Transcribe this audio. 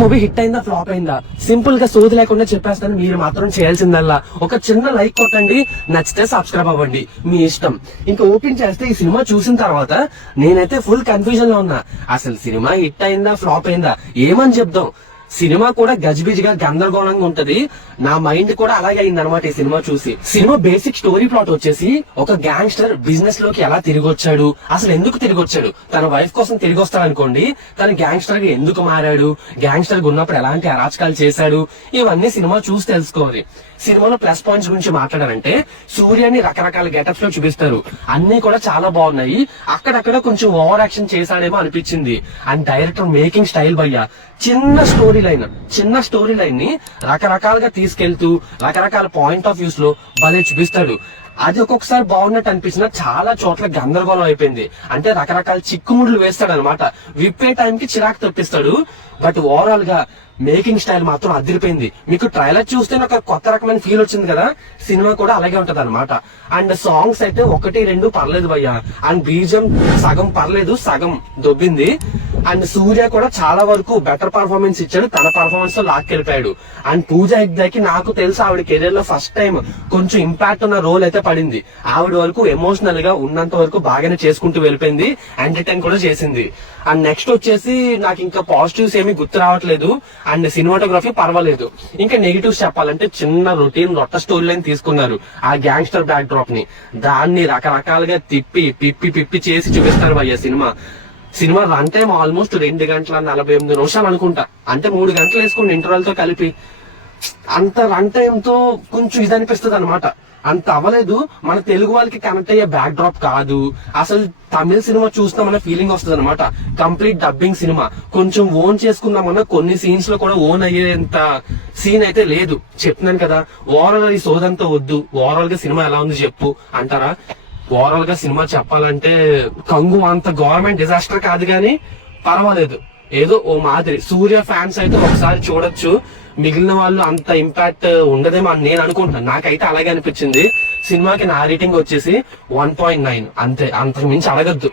Movie hit అయిందా flop అయిందా simple గా సోది లేకుండా చెప్పేస్తాను. మీరు మాత్రం చేయాల్సిందల్లా ఒక చిన్న లైక్ కొట్టండి, నచ్చితే సబ్స్క్రైబ్ అవ్వండి, మీ ఇష్టం. ఇంకా ఓపెన్ చేస్తే ఈ సినిమా చూసిన తర్వాత నేనైతే ఫుల్ కన్ఫ్యూజన్ లో ఉన్నా. అసలు సినిమా హిట్ అయిందా ఫ్లాప్ అయిందా ఏమని చెప్దాం. సినిమా కూడా గజిబిజిగా గందరగోళంగా ఉంటది. నా మైండ్ కూడా అలాగే అయింది అనమాట ఈ సినిమా చూసి. సినిమా బేసిక్ స్టోరీ ప్లాట్ వచ్చేసి ఒక గ్యాంగ్స్టర్ బిజినెస్ లోకి ఎలా తిరిగి వచ్చాడు, అసలు ఎందుకు తిరిగి వచ్చాడు, తన వైఫ్ కోసం తిరిగి వస్తాడు అనుకోండి, తన గ్యాంగ్స్టర్ గా ఎందుకు మారాడు, గ్యాంగ్స్టర్ గా ఉన్నప్పుడు ఎలాంటి అరాచకాలు చేశాడు, ఇవన్నీ సినిమా చూసి తెలుసుకోవాలి. సినిమాలో ప్లస్ పాయింట్స్ గురించి మాట్లాడాలంటే సూర్యాని రకరకాల గెటప్స్ లో చూపిస్తారు, అన్ని కూడా చాలా బాగున్నాయి. అక్కడక్కడ కొంచెం ఓవర్ యాక్షన్ చేశాడేమో అనిపించింది. అండ్ డైరెక్టర్ మేకింగ్ స్టైల్ భయ్యా, చిన్న స్టోరీ లైన్ ని రకరకాలుగా తీసుకెళ్తూ రకరకాల పాయింట్ ఆఫ్ వ్యూస్ లో భలే చూపిస్తాడు. అది ఒక్కొక్కసారి బాగున్నట్టు అనిపించిన చాలా చోట్ల గందరగోళం అయిపోయింది. అంటే రకరకాల చిక్కుముడులు వేస్తాడు అనమాట, విప్పే టైంకి చిరాకు తెప్పిస్తాడు. బట్ ఓవరాల్ గా మేకింగ్ స్టైల్ మాత్రం అదిరిపోయింది. మీకు ట్రైలర్ చూస్తే ఒక కొత్త రకమైన ఫీల్ వచ్చింది కదా, సినిమా కూడా అలాగే ఉంటది అనమాట. అండ్ సాంగ్స్ అయితే 1-2 పర్లేదు భయ్యా. అండ్ బీజం సగం పర్లేదు, సగం దొబ్బింది. అండ్ సూర్య కూడా చాలా వరకు బెటర్ పర్ఫార్మెన్స్ ఇచ్చాడు, తన పర్ఫార్మెన్స్ తో లాక్కెళ్ళిపోయాడు. అండ్ పూజ హెగ్దేకి నాకు తెలుసు ఆవిడ కెరీర్ లో ఫస్ట్ టైం కొంచెం ఇంపాక్ట్ ఉన్న రోల్ అయితే పడింది. ఆవిడ వరకు ఎమోషనల్ గా ఉన్నంత వరకు బాగానే చేసుకుంటూ వెళ్ళిపోయింది, ఎంటర్టైన్ కూడా చేసింది. అండ్ నెక్స్ట్ వచ్చేసి నాకు ఇంకా పాజిటివ్స్ ఏమీ గుర్తు రావట్లేదు. అండ్ సినిమాటోగ్రఫీ పర్వాలేదు. ఇంకా నెగిటివ్స్ చెప్పాలంటే చిన్న రొటీన్ రొట్ట స్టోరీ లైన్ తీసుకున్నారు. ఆ గ్యాంగ్స్టర్ బ్యాక్ డ్రాప్ ని దాన్ని రకరకాలుగా పిప్పి చేసి చూపిస్తారు భయ్య. సినిమా రన్ టైం ఆల్మోస్ట్ 2 గంటల 48 నిమిషాలు అనుకుంటా. అంటే 3 గంటలు వేసుకోండి ఇంటర్వెల్ తో కలిపి. అంత రన్ టైం తో కొంచెం ఇది అనిపిస్తుంది అనమాట. అంత అవ్వలేదు. మన తెలుగు వాళ్ళకి కనెక్ట్ అయ్యే బ్యాక్ డ్రాప్ కాదు, అసలు తమిళ సినిమా చూస్తామన్న ఫీలింగ్ వస్తుంది అనమాట. Complete dubbing cinema. కొంచెం ఓన్ చేసుకుందామన్నా కొన్ని సీన్స్ లో కూడా ఓన్ అయ్యేంత సీన్ అయితే లేదు. చెప్తున్నాను కదా, ఓవరాల్ ఈ సోదంతా వద్దు. ఓవరాల్ గా సినిమా ఎలా ఉంది చెప్పు అంటారా? ఓవరాల్ గా సినిమా చెప్పాలంటే కంగు అంత గవర్నమెంట్ డిజాస్టర్ కాదు కానీ పర్వాలేదు, ఏదో ఓ మాదిరి. సూర్య ఫ్యాన్స్ అయితే ఒకసారి చూడొచ్చు, మిగిలిన వాళ్ళు అంత ఇంపాక్ట్ ఉండదేమో అని నేను అనుకుంటున్నాను. నాకైతే అలాగే అనిపించింది. సినిమాకి నా రేటింగ్ వచ్చేసి 1.9 అంతే, అంతకు మించి అడగద్దు.